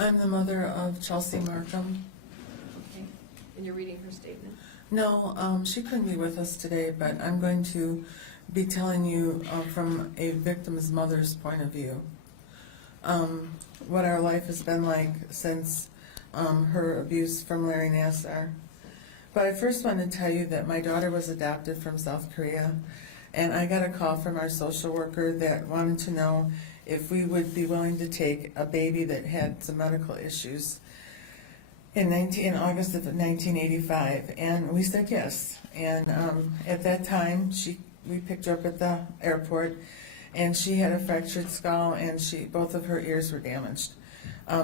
I'm the mother of Chelsea Markham. Okay. And you're reading her statement? No, she couldn't be with us today, but I'm going to be telling you from a victim's mother's point of view what our life has been like since her abuse from Larry Nassar. But I first want to tell you that my daughter was adopted from South Korea, and I got a call from our social worker that wanted to know if we would be willing to take a baby that had some medical issues in August of 1985, and we said yes. And at that time, we picked her up at the airport, and she had a fractured skull, and both of her ears were damaged.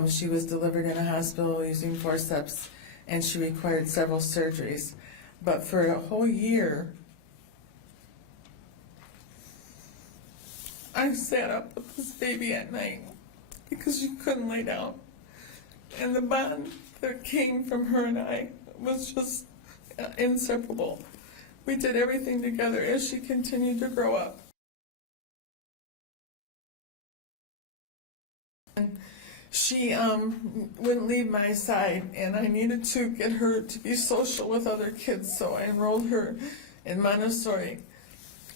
She was delivered in a hospital using forceps, and she required several surgeries. But for a whole year, I sat up with this baby at night because she couldn't lay down. And the bond that came from her and I was just inseparable. We did everything together as she continued to grow up. And she wouldn't leave my side, and I needed to get her to be social with other kids, so I enrolled her in Montessori.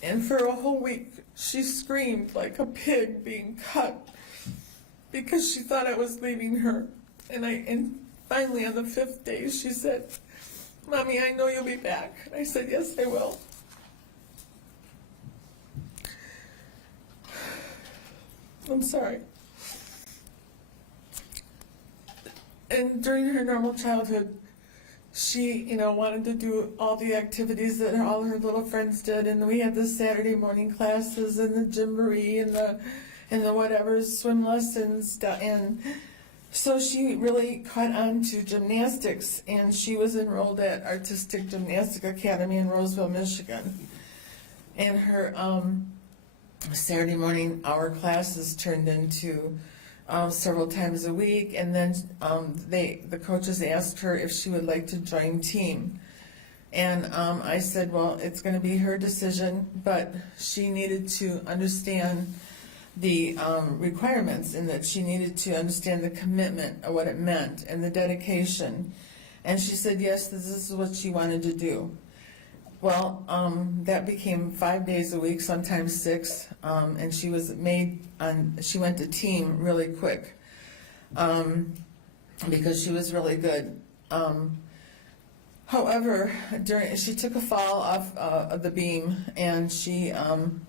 And for a whole week, she screamed like a pig being cut because she thought I was leaving her. And finally, on the 5th day, she said, "Mommy, I know you'll be back." I said, "Yes, I will." I'm sorry. And during her normal childhood, she, wanted to do all the activities that all her little friends did, and we had the Saturday morning classes and the gymboree and the whatever swim lessons, and so she really caught on to gymnastics, and she was enrolled at Artistic Gymnastic Academy in Roseville, Michigan. And her Saturday morning hour classes turned into several times a week, and then the coaches asked her if she would like to join team. And I said, well, it's going to be her decision, but she needed to understand the requirements, and that she needed to understand the commitment of what it meant and the dedication. And she said yes, this is what she wanted to do. Well, that became 5 days a week, sometimes 6, and she went to team really quick because she was really good. However, she took a fall off of the beam, and she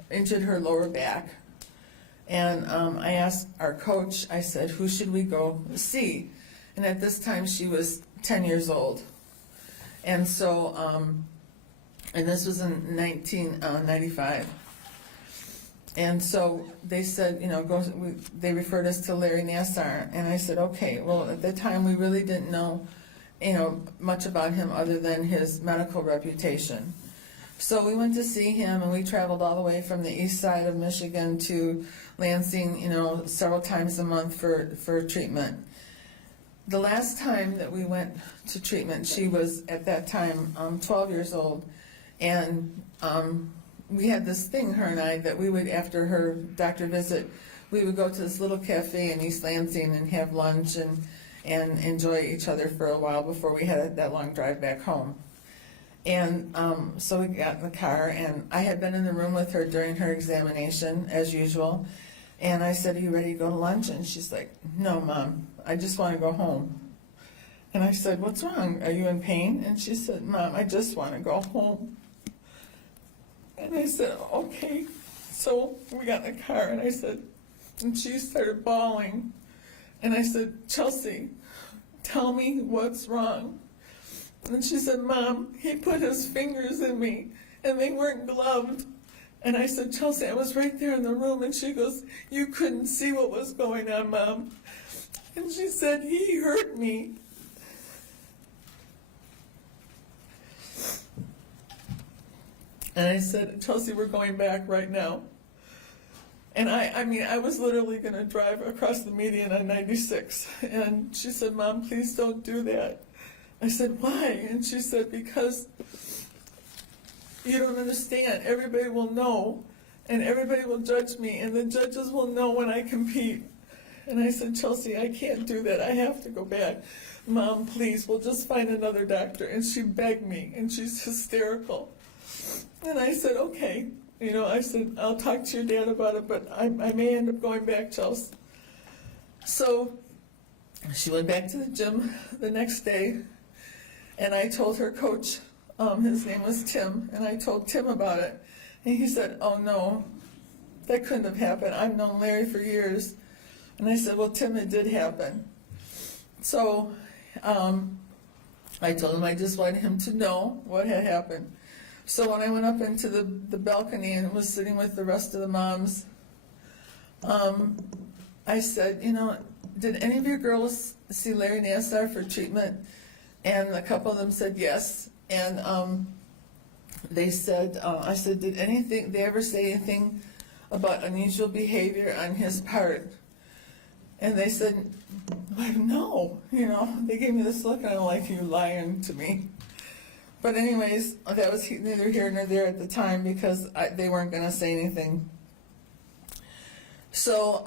injured her lower back. And I asked our coach, I said, who should we go see? And at this time, she was 10 years old. And so, and this was in 1995. And so they said, they referred us to Larry Nassar. And I said, okay, well, at the time, we really didn't know, much about him other than his medical reputation. So we went to see him, and we traveled all the way from the east side of Michigan to Lansing, several times a month for treatment. The last time that we went to treatment, she was at that time 12 years old, and we had this thing, her and I, that we would, after her doctor visit, we would go to this little cafe in East Lansing and have lunch and enjoy each other for a while before we had that long drive back home. And so we got in the car, and I had been in the room with her during her examination, as usual. And I said, "Are you ready to go to lunch?" And she's like, "No, Mom, I just want to go home." And I said, "What's wrong? Are you in pain?" And she said, "Mom, I just want to go home." And I said, "Okay." So we got in the car, and and she started bawling. And I said, "Chelsea, tell me what's wrong." And she said, "Mom, he put his fingers in me, and they weren't gloved." And I said, "Chelsea, I was right there in the room." And she goes, "You couldn't see what was going on, Mom." And she said, "He hurt me." And I said, "Chelsea, we're going back right now." And I was literally going to drive across the median on 96. And she said, "Mom, please don't do that." I said, "Why?" And she said, "Because you don't understand. Everybody will know, and everybody will judge me, and the judges will know when I compete." And I said, Chelsea, I can't do that. I have to go back. Mom, please, we'll just find another doctor. And she begged me, and she's hysterical. And I said, okay. You know, I said, I'll talk to your dad about it, but I may end up going back, Chelsea. So she went back to the gym the next day, and I told her coach, his name was Tim, and I told Tim about it. And he said, oh no, that couldn't have happened. I've known Larry for years. And I said, well, Tim, it did happen. So I told him I just wanted him to know what had happened. So when I went up into the balcony and was sitting with the rest of the moms, I said, you know, did any of your girls see Larry Nassar for treatment? And a couple of them said yes. And they said, I said, did they ever say anything about unusual behavior on his part? And they said, like, no, you know, they gave me this look and I'm like, you lying to me. But anyways, that was neither here nor there at the time because they weren't going to say anything. So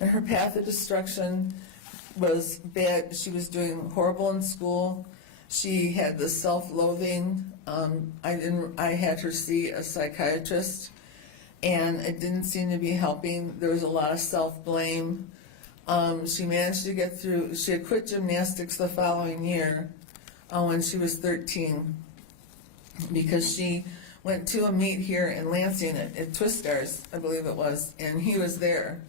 and her path of destruction was bad. She was doing horrible in school. She had the self-loathing. I had her see a psychiatrist, and it didn't seem to be helping. There was a lot of self-blame. She managed to get through. She had quit gymnastics the following year when she was 13 because she went to a meet here in Lansing at Twistars, I believe it was, and he was there.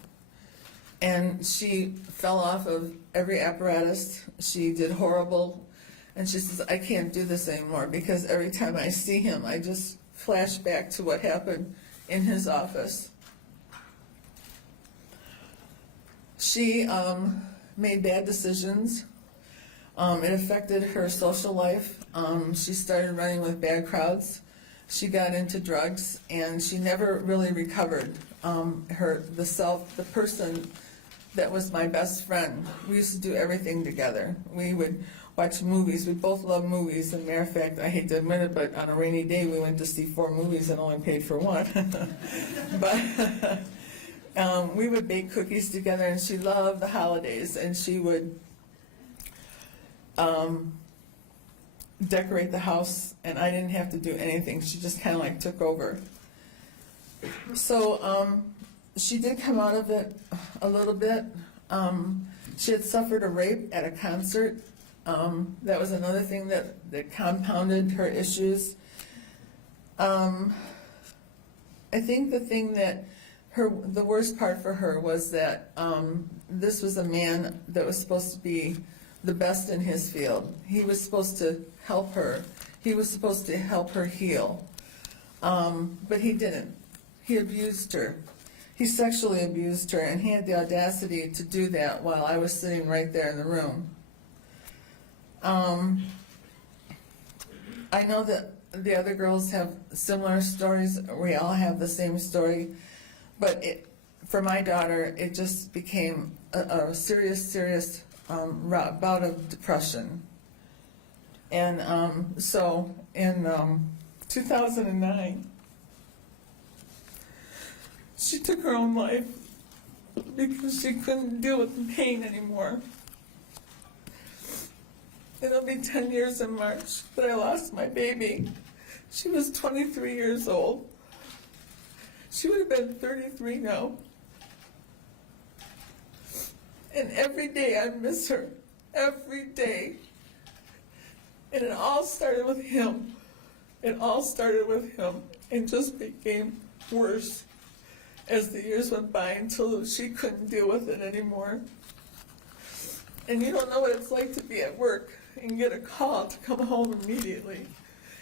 And she fell off of every apparatus. She did horrible. And she says, I can't do this anymore because every time I see him, I just flash back to what happened in his office. She made bad decisions. It affected her social life. She started running with bad crowds. She got into drugs, and she never really recovered. The person that was my best friend. We used to do everything together. We would watch movies. We both love movies. As a matter of fact, I hate to admit it, but on a rainy day, we went to see 4 movies and only paid for one. But we would bake cookies together, and she loved the holidays, and she would decorate the house, and I didn't have to do anything. She just kind of like took over. So she did come out of it a little bit. She had suffered a rape at a concert. That was another thing that compounded her issues. I think the thing that the worst part for her was that this was a man that was supposed to be the best in his field. He was supposed to help her. He was supposed to help her heal. But he didn't. He abused her. He sexually abused her, and he had the audacity to do that while I was sitting right there in the room. I know that the other girls have similar stories. We all have the same story. But for my daughter, it just became a serious bout of depression. And so in 2009, she took her own life because she couldn't deal with the pain anymore. It'll be 10 years in March that I lost my baby. She was 23 years old. She would have been 33 now. And every day I miss her. Every day. And it all started with him. It all started with him and just became worse as the years went by until she couldn't deal with it anymore. And you don't know what it's like to be at work and get a call to come home immediately.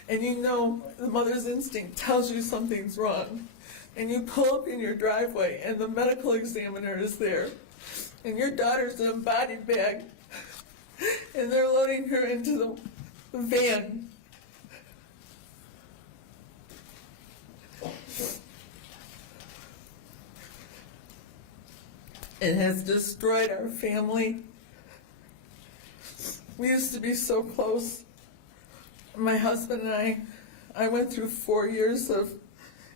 And you know the mother's instinct tells you something's wrong. And you pull up in your driveway and the medical examiner is there. And your daughter's in a body bag. And they're loading her into the van. It has destroyed our family. We used to be so close. My husband and I, I went through 4 years of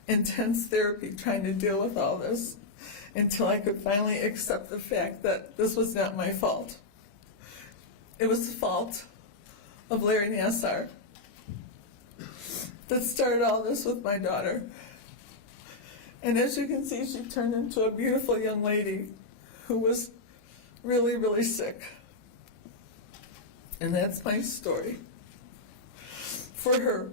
intense therapy trying to deal with all this until I could finally accept the fact that this was not my fault. It was the fault of Larry Nassar that started all this with my daughter. And as you can see, she turned into a beautiful young lady who was really, really sick. And that's my story for her.